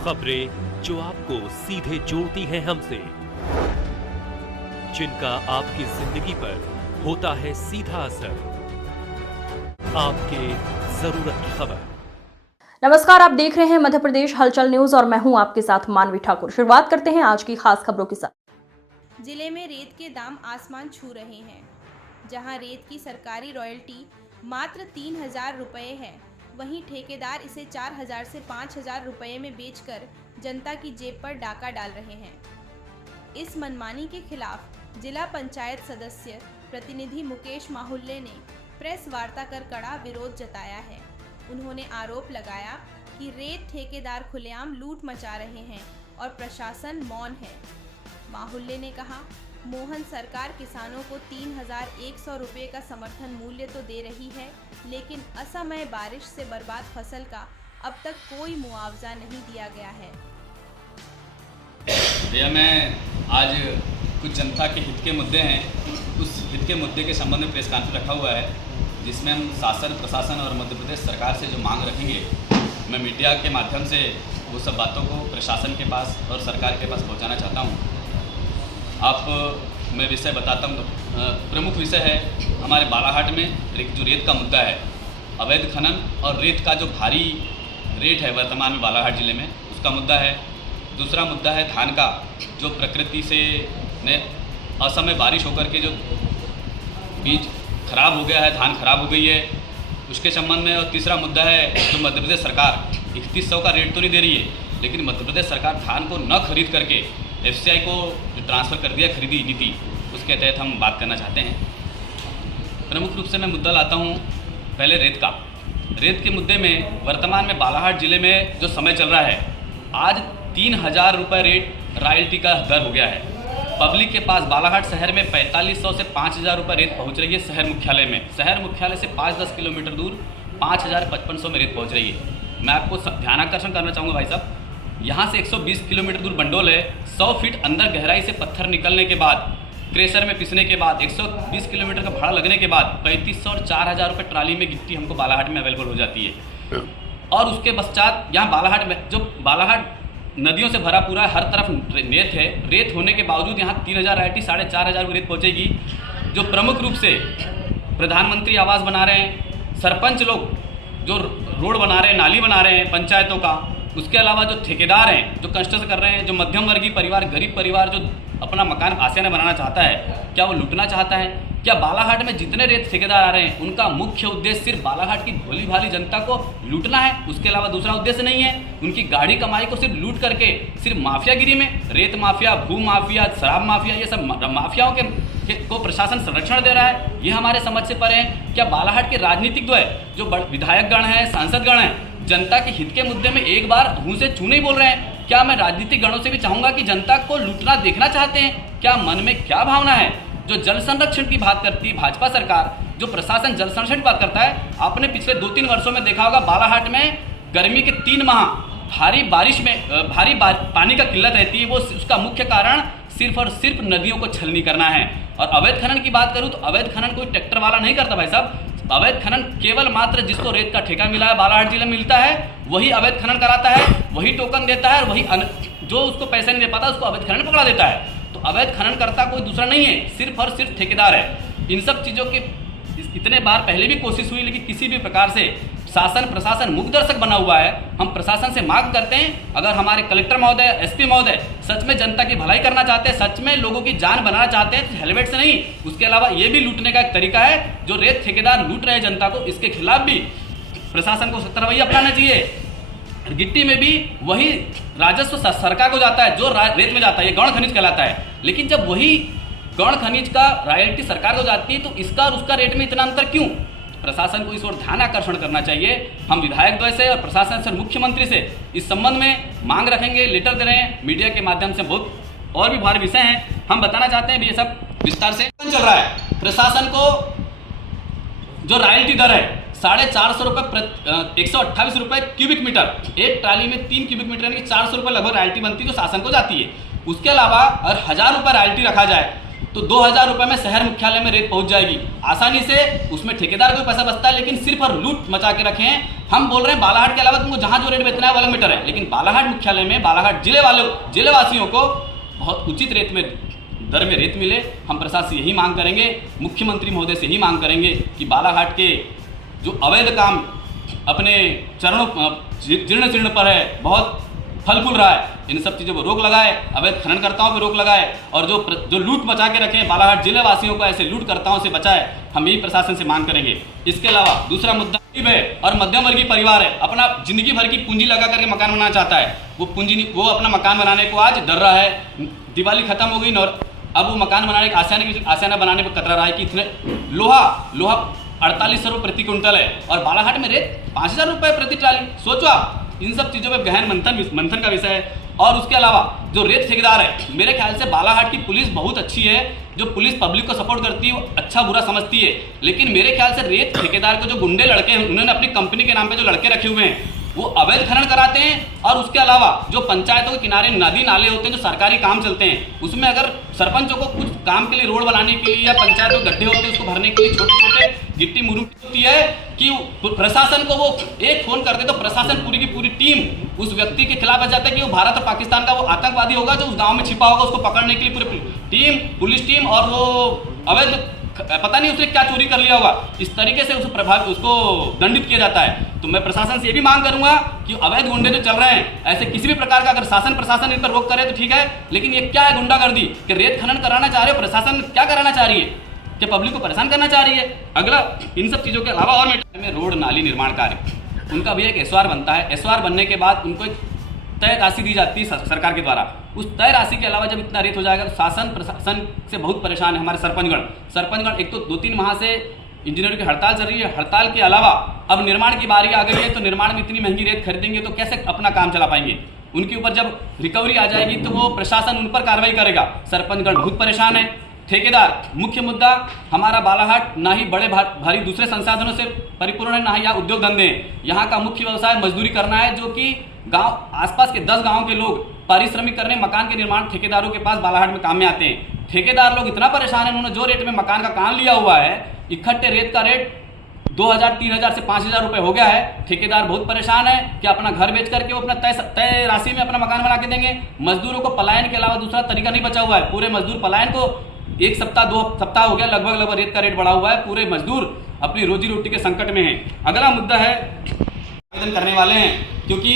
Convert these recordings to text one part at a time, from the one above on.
खबरें जो आपको सीधे जोड़ती हैं हमसे, जिनका आपकी जिंदगी पर होता है सीधा असर। आपके जरूरत की खबर। नमस्कार, आप देख रहे हैं मध्य प्रदेश हलचल न्यूज और मैं हूं आपके साथ मानवी ठाकुर। शुरुआत करते हैं आज की खास खबरों के साथ। जिले में रेत के दाम आसमान छू रहे हैं। जहां रेत की सरकारी रॉयल्टी मात्र 3,000 रुपये है, वहीं ठेकेदार इसे 4,000 से 5,000 रुपये में बेचकर जनता की जेब पर डाका डाल रहे हैं। इस मनमानी के खिलाफ जिला पंचायत सदस्य प्रतिनिधि मुकेश माहुल्ले ने प्रेस वार्ता कर कड़ा विरोध जताया है। उन्होंने आरोप लगाया कि रेत ठेकेदार खुलेआम लूट मचा रहे हैं और प्रशासन मौन है। माहुल्ले ने कहा, मोहन सरकार किसानों को 3,100 रुपये का समर्थन मूल्य तो दे रही है, लेकिन असमय बारिश से बर्बाद फसल का अब तक कोई मुआवजा नहीं दिया गया है। भैया, मैं आज कुछ जनता के हित के मुद्दे हैं, उस हित के मुद्दे के संबंध में प्रेस कॉन्फ्रेंस रखा हुआ है, जिसमें हम शासन, प्रशासन और मध्य प्रदेश सरकार से जो मांग रखेंगे, मैं मीडिया के माध्यम से वो सब बातों को प्रशासन के पास और सरकार के पास पहुंचाना चाहता हूं। मैं विषय बताता हूं। प्रमुख विषय है हमारे बालाघाट में जो रेत का मुद्दा है, अवैध खनन और रेत का जो भारी रेट है वर्तमान में बालाघाट जिले में, उसका मुद्दा है। दूसरा मुद्दा है धान का, जो प्रकृति से असमय बारिश होकर के जो बीज खराब हो गया है, धान खराब हो गई है, उसके संबंध में। और तीसरा मुद्दा है जो मध्य प्रदेश सरकार 3100 का रेट तो नहीं दे रही है, लेकिन मध्य प्रदेश सरकार धान को न खरीद करके FCI को जो ट्रांसफ़र कर दिया खरीदी नीति, उसके तहत हम बात करना चाहते हैं। प्रमुख रूप से मैं मुद्दा लाता हूँ पहले रेत का। रेत के मुद्दे में वर्तमान में बालाघाट जिले में जो समय चल रहा है, आज 3,000 रुपये रेट रॉयल्टी का दर हो गया है। पब्लिक के पास बालाघाट शहर में 4,500 से 5,000 रुपये रेत पहुंच रही है। शहर मुख्यालय में, शहर मुख्यालय से 5-10 किलोमीटर दूर 5,500 में रेत पहुंच रही है। मैं आपको ध्यान आकर्षण करना चाहूँगा भाई साहब, यहाँ से 120 किलोमीटर दूर बंडोल है। 100 फीट अंदर गहराई से पत्थर निकलने के बाद, क्रेशर में पिसने के बाद, 120 किलोमीटर का भाड़ा लगने के बाद 3,500 और 4,000 रुपये ट्राली में गिट्टी हमको बालाघाट में अवेलेबल हो जाती है। और उसके पश्चात यहाँ बालाघाट में, जो बालाघाट नदियों से भरा पूरा हर तरफ रेत है, रेत होने के बावजूद यहाँ 3,000 RT 4,500 की रेत पहुँचेगी। जो प्रमुख रूप से प्रधानमंत्री आवास बना रहे हैं, सरपंच लोग जो रोड बना रहे हैं, नाली बना रहे हैं पंचायतों का, उसके अलावा जो ठेकेदार हैं जो कंस्ट्रक्शन कर रहे हैं, जो मध्यम वर्गीय परिवार, गरीब परिवार जो अपना मकान आसियाना बनाना चाहता है, क्या वो लूटना चाहता है? क्या बालाघाट में जितने रेत ठेकेदार आ रहे हैं, उनका मुख्य उद्देश्य सिर्फ बालाघाट की भोली भाली जनता को लूटना है? उसके अलावा दूसरा उद्देश्य नहीं है। उनकी गाढ़ी कमाई को सिर्फ लूट करके, सिर्फ माफियागिरी में, रेत माफिया, भू माफिया, शराब माफिया, ये सब माफियाओं को प्रशासन संरक्षण दे रहा है, ये हमारे समझ से परे है। क्या बालाघाट के राजनीतिक जो विधायकगण हैं, सांसदगण हैं, जनता के हित के मुद्दे में एक बार मुंह से चू नहीं बोल रहे हैं? क्या मैं राजनीतिक गणों से भी चाहूंगा कि जनता को लूटना देखना चाहते हैं? क्या मन में क्या भावना है? जो जल संरक्षण की बात करती है भाजपा सरकार, जो प्रशासन जल संरक्षण की बात करता है, आपने पिछले 2-3 वर्षों में देखा होगा बालाघाट में गर्मी के 3 माह भारी बारिश में पानी का किल्लत रहती है। वो उसका मुख्य कारण सिर्फ और सिर्फ नदियों को छलनी करना है। और अवैध खनन की बात करूं तो अवैध खनन कोई ट्रैक्टर वाला नहीं करता भाई साहब। अवैध खनन केवल मात्र जिसको रेत का ठेका मिला है, बालाघाट जिले में मिलता है, वही अवैध खनन कराता है, वही टोकन देता है, और वही जो उसको पैसे नहीं दे पाता उसको अवैध खनन पकड़ा देता है। तो अवैध खनन करता कोई दूसरा नहीं है, सिर्फ और सिर्फ ठेकेदार है। इन सब चीज़ों की इतने बार पहले भी कोशिश हुई, लेकिन किसी भी प्रकार से शासन प्रशासन मुख दर्शक बना हुआ है। हम प्रशासन से मांग करते हैं, अगर हमारे कलेक्टर महोदय, SP महोदय सच में जनता की भलाई करना चाहते हैं, सच में लोगों की जान बनाना चाहते हैं, तो हेलमेट से नहीं, उसके अलावा ये भी लूटने का एक तरीका है। जो रेत ठेकेदार लूट रहे हैं जनता को, इसके खिलाफ भी प्रशासन को सख्त रवैया अपनाना चाहिए। गिट्टी में भी वही राजस्व सरकार को जाता है जो रेत में जाता है, ये गौण खनिज कहलाता है। लेकिन जब वही गौण खनिज का रॉयल्टी सरकार को जाती है, तो इसका और उसका रेट में इतना अंतर क्यों? प्रशासन को इस ओर ध्यान आकर्षण करना चाहिए। हम विधायक द्वय से और प्रशासन से, मुख्यमंत्री से इस संबंध में मांग रखेंगे, लेटर दे रहे हैं मीडिया के माध्यम से। बहुत और भी भारी विषय हैं, हम बताना चाहते हैं भी, ये सब विस्तार से चल रहा है। प्रशासन को जो रॉयल्टी दर है 450 रुपये 128 रुपये क्यूबिक मीटर, एक ट्राली में 3 क्यूबिक मीटर यानी 400 रुपये लगभग रॉयल्टी बनती है, जो शासन को जाती है। उसके अलावा अगर 1,000 रुपये रॉयल्टी रखा जाए तो 2000 रुपये में शहर मुख्यालय में रेत पहुंच जाएगी आसानी से। उसमें ठेकेदार को पैसा बचता है, लेकिन सिर्फ और लूट मचा के रखे हैं। हम बोल रहे हैं बालाहाट के अलावा तुमको जहां जो रेट बेचना है वो अलग मीटर है, लेकिन बालाहाट मुख्यालय में बालाहाट जिले वासियों को बहुत उचित रेट में दर में रेत मिले। हम प्रशासन से यही मांग करेंगे, मुख्यमंत्री महोदय से यही मांग करेंगे कि बालाघाट के जो अवैध काम अपने जीर्ण शीर्ण पर है, बहुत फल फूल रहा है, इन सब चीज़ों पर रोक लगाए, अवैध खननकर्ताओं पर रोक लगाए और जो लूट मचा के रखें बालाघाट जिले वासियों को ऐसे लूटकर्ताओं से बचाए। हम यही प्रशासन से मांग करेंगे। इसके अलावा दूसरा मुद्दा गरीब है और मध्यम वर्गीय परिवार है, अपना जिंदगी भर की पूंजी लगा करके मकान बनाना चाहता है। वो अपना मकान बनाने को आज डर रहा है। दिवाली खत्म हो गई और अब वो मकान बनाने आसाना बनाने पर कतरा रहा है कि इतने लोहा 4800 रुपये प्रति क्विंटल है और बालाघाट में रेत 5000 रुपये प्रति ट्राली। सोचो आप, इन सब चीज़ों पर गहन मंथन का विषय है। और उसके अलावा जो रेत ठेकेदार है, मेरे ख्याल से बालाघाट की पुलिस बहुत अच्छी है, जो पुलिस पब्लिक को सपोर्ट करती है वो अच्छा बुरा समझती है, लेकिन मेरे ख्याल से रेत ठेकेदार को जो गुंडे लड़के हैं, उन्होंने अपनी कंपनी के नाम पे जो लड़के रखे हुए हैं वो अवैध खनन कराते हैं। और उसके अलावा जो पंचायतों के किनारे नदी नाले होते हैं, जो सरकारी काम चलते हैं, उसमें अगर सरपंचों को कुछ काम के लिए रोड बनाने के लिए या पंचायत में गड्ढे होते हैं उसको भरने के लिए छोटे छोटे गिट्टी मुरुकी होती है कि प्रशासन को वो एक फोन करते तो प्रशासन पूरी की पूरी टीम उस व्यक्ति के खिलाफ आ जाता है कि वो भारत और पाकिस्तान का वो आतंकवादी होगा जो उस गाँव में छिपा होगा, उसको पकड़ने के लिए पूरी टीम, पुलिस टीम और वो अवैध पता नहीं उसने क्या चोरी कर लिया होगा, इस तरीके से उसको दंडित किया जाता है। तो मैं प्रशासन से ये भी मांग करूंगा कि अवैध गुंडे जो चल रहे हैं, ऐसे किसी भी प्रकार का अगर शासन प्रशासन इन पर रोक करे तो ठीक है, लेकिन ये क्या है गुंडागर्दी कि रेत खनन कराना चाह रहे हो, प्रशासन क्या कराना चाह रही है, क्या पब्लिक को परेशान करना चाह रही है। अगला इन सब चीज़ों के अलावा और में रोड नाली निर्माण कार्य, उनका भी एक एसआर बनता है। एसआर बनने के बाद उनको एक तय राशि दी जाती है सरकार के द्वारा। उस तय राशि के अलावा जब इतना रेत हो जाएगा तो शासन प्रशासन से बहुत परेशान है। हमारे सरपंचगण एक तो 2-3 माह से इंजीनियरों की हड़ताल चल रही है। हड़ताल के अलावा अब निर्माण की बारी आ गई है, तो निर्माण में इतनी महंगी रेत खरीदेंगे तो कैसे अपना काम चला पाएंगे। उनके ऊपर जब रिकवरी आ जाएगी तो वो प्रशासन उन पर कार्रवाई करेगा। सरपंचगण बहुत परेशान है। ठेकेदार, मुख्य मुद्दा हमारा बालाघाट ना ही बड़े भारी दूसरे संसाधनों से परिपूर्ण है, ना ही यहाँ उद्योग धंधे हैं। यहाँ का मुख्य व्यवसाय मजदूरी करना है, जो कि गांव आसपास के 10 गांव के लोग पारिश्रमिक करने मकान के निर्माण ठेकेदारों के पास बालाघाट में काम में आते हैं। ठेकेदार लोग इतना परेशान है, उन्होंने जो रेट में मकान का काम लिया हुआ है, इकट्ठे रेत का रेट 2000, 3000 से 5000 रुपये हो गया है। ठेकेदार बहुत परेशान है कि अपना घर बेच करके वो अपना तय राशि में अपना मकान बना के देंगे। मजदूरों को पलायन के अलावा दूसरा तरीका नहीं बचा हुआ है। पूरे मजदूर पलायन को 1 सप्ताह 2 सप्ताह हो गया, लगभग रेत का रेट बढ़ा हुआ है। पूरे मजदूर अपनी रोजी रोटी के संकट में हैं। अगला मुद्दा है आवेदन करने वाले हैं, क्योंकि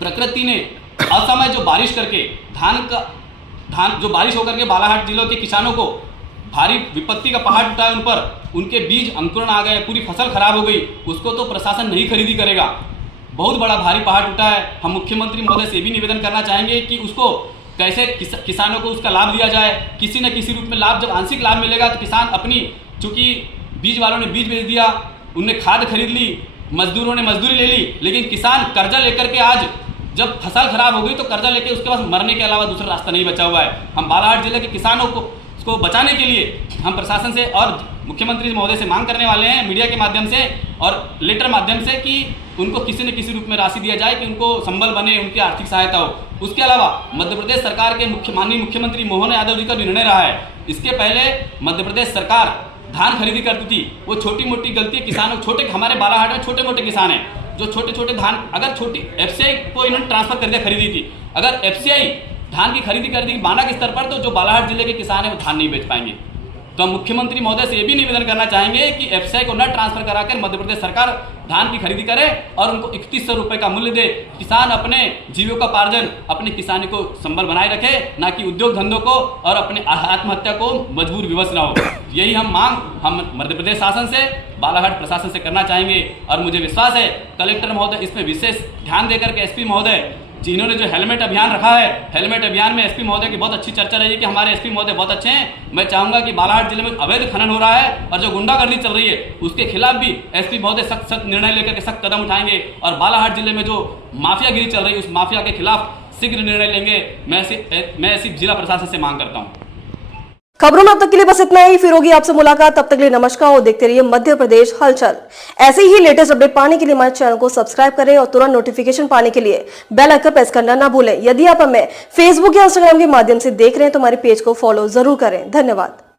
प्रकृति ने असमय जो बारिश करके धान जो बारिश होकर के बालाघाट जिलों के किसानों को भारी विपत्ति का पहाड़ उठाया, उन पर उनके बीज अंकुरण आ गए, पूरी फसल खराब हो गई, उसको तो प्रशासन नहीं खरीदी करेगा। बहुत बड़ा भारी पहाड़ उठा है। हम मुख्यमंत्री महोदय से भी निवेदन करना चाहेंगे कि उसको कैसे किसानों को उसका लाभ दिया जाए, किसी न किसी रूप में लाभ। जब आंशिक लाभ मिलेगा तो किसान अपनी, चूंकि बीज वालों ने बीज बेच दिया, उनने खाद खरीद ली, मजदूरों ने मजदूरी ले ली, लेकिन किसान कर्जा लेकर के आज जब फसल खराब हो गई तो कर्जा लेके उसके पास मरने के अलावा दूसरा रास्ता नहीं बचा हुआ है। हम बालाघाट जिले के किसानों को उसको बचाने के लिए हम प्रशासन से और मुख्यमंत्री महोदय से मांग करने वाले हैं, मीडिया के माध्यम से और लेटर माध्यम से, कि उनको किसी न किसी रूप में राशि दिया जाए कि उनको संबल बने, उनकी आर्थिक सहायता हो। उसके अलावा मध्य प्रदेश सरकार के माननीय मुख्यमंत्री मोहन यादव जी का निर्णय रहा है। इसके पहले मध्य प्रदेश सरकार धान खरीदी करती थी। वो छोटी मोटी गलती किसानों, छोटे हमारे बालाघाट में छोटे मोटे किसान हैं जो छोटे छोटे धान, अगर छोटी एफसीआई को इन्होंने ट्रांसफर करके खरीदी थी, अगर एफसीआई धान की खरीदी कर दी मानक स्तर पर, तो जो बालाघाट जिले के किसान हैं वो धान नहीं बेच पाएंगे। तो हम मुख्यमंत्री महोदय से ये भी निवेदन करना चाहेंगे कि एफसीआई को न ट्रांसफर कराकर मध्य प्रदेश सरकार धान की खरीदी करे और उनको 3100 रुपये का मूल्य दे। किसान अपने जीविकोपार्जन, अपने किसानी को संबल बनाए रखे, ना कि उद्योग धंधों को और अपने आत्महत्या को मजबूर विवश न हो। यही हम मांग हम मध्य प्रदेश शासन से, बालाघाट प्रशासन से करना चाहेंगे। और मुझे विश्वास है कलेक्टर महोदय इसमें विशेष ध्यान देकर के एसपी महोदय जिन्होंने जो हेलमेट अभियान रखा है, हेलमेट अभियान में एसपी महोदय की बहुत अच्छी चर्चा रही है कि हमारे एसपी महोदय बहुत अच्छे हैं। मैं चाहूंगा कि बालाघाट जिले में अवैध खनन हो रहा है और जो गुंडागर्दी चल रही है उसके खिलाफ भी एसपी महोदय सख्त निर्णय लेकर के सख्त कदम उठाएंगे और बालाघाट जिले में जो माफियागिरी चल रही है उस माफिया के खिलाफ शीघ्र निर्णय लेंगे। मैं ऐसी जिला प्रशासन से मांग करता हूँ। खबरों में अब तक के लिए बस इतना ही। फिर होगी आपसे मुलाकात, तब तक के लिए नमस्कार और देखते रहिए मध्य प्रदेश हलचल। ऐसे ही लेटेस्ट अपडेट पाने के लिए हमारे चैनल को सब्सक्राइब करें और तुरंत नोटिफिकेशन पाने के लिए बेल आइकन प्रेस करना ना भूलें। यदि आप हमें फेसबुक या इंस्टाग्राम के माध्यम से देख रहे हैं तो हमारे पेज को फॉलो जरूर करें। धन्यवाद।